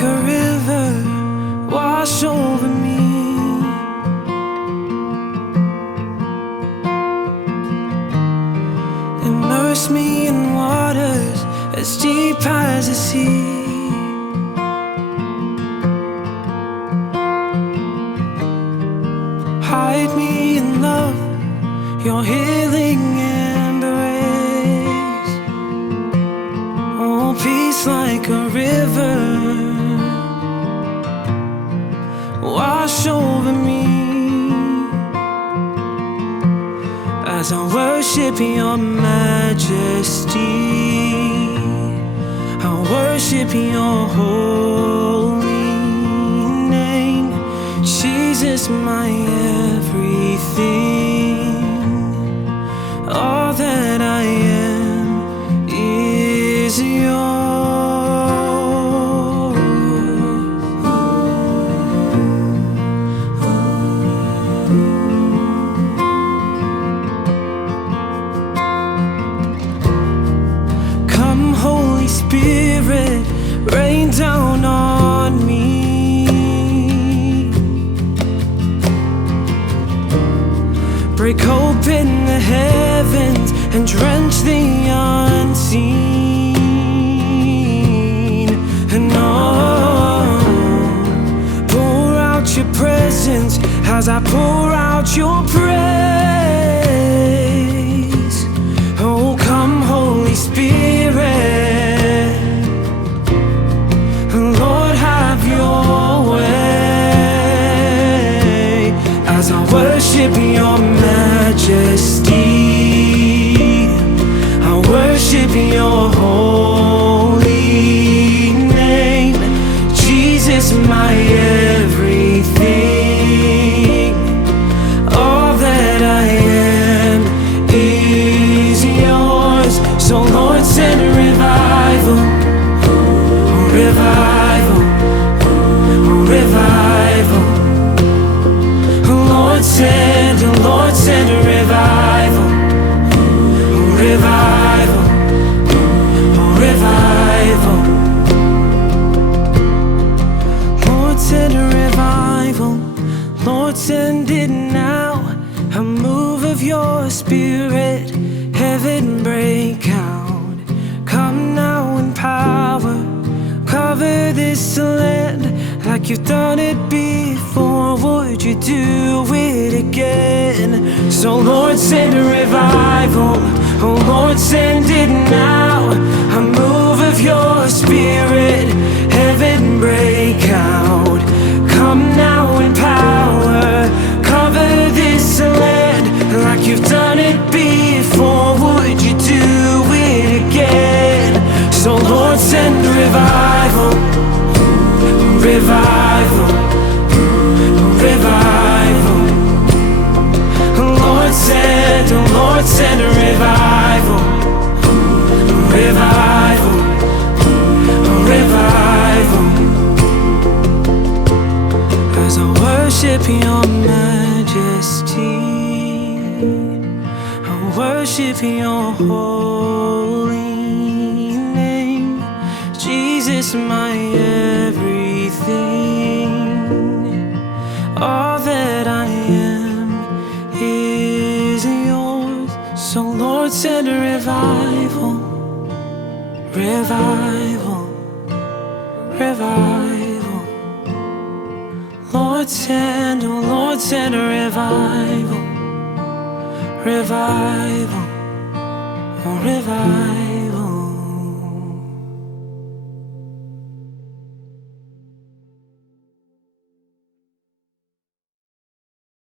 like a river, wash over me. Immerse me in waters as deep as the sea. Hide me in love, your healing embrace. Oh, peace like a river, wash over me as I worship your majesty. I worship your holy name. Jesus, my everything, all that I am is yours. Come, Holy Spirit, rain down on me. Break open the heavens and drench the unseen. And pour out your presence as I pour out your praise. Oh, come, Holy Spirit, Lord, have your way as I worship your majesty. I worship your holy name. Jesus, my everything, all that I am is yours. So Lord, send revival, revival, revival. Lord, send a revival, revival, revival. Lord, send a revival, Lord, send it now. A move of your spirit, heaven break out. Come now in power, cover this land like you've done it before. Would you do it again? So Lord, send a revival, oh Lord, send it now. A move of your spirit, heaven break out. Come now in power, cover this land like you've done it before. Would you do it again? So Lord, send revival, revival, revival. Lord, send a revival, revival, revival. As I worship your majesty, I worship your holy name. Jesus, my everything, all that I am is yours. So Lord, send a revival, revival, revival. Lord, send a revival, revival, revival.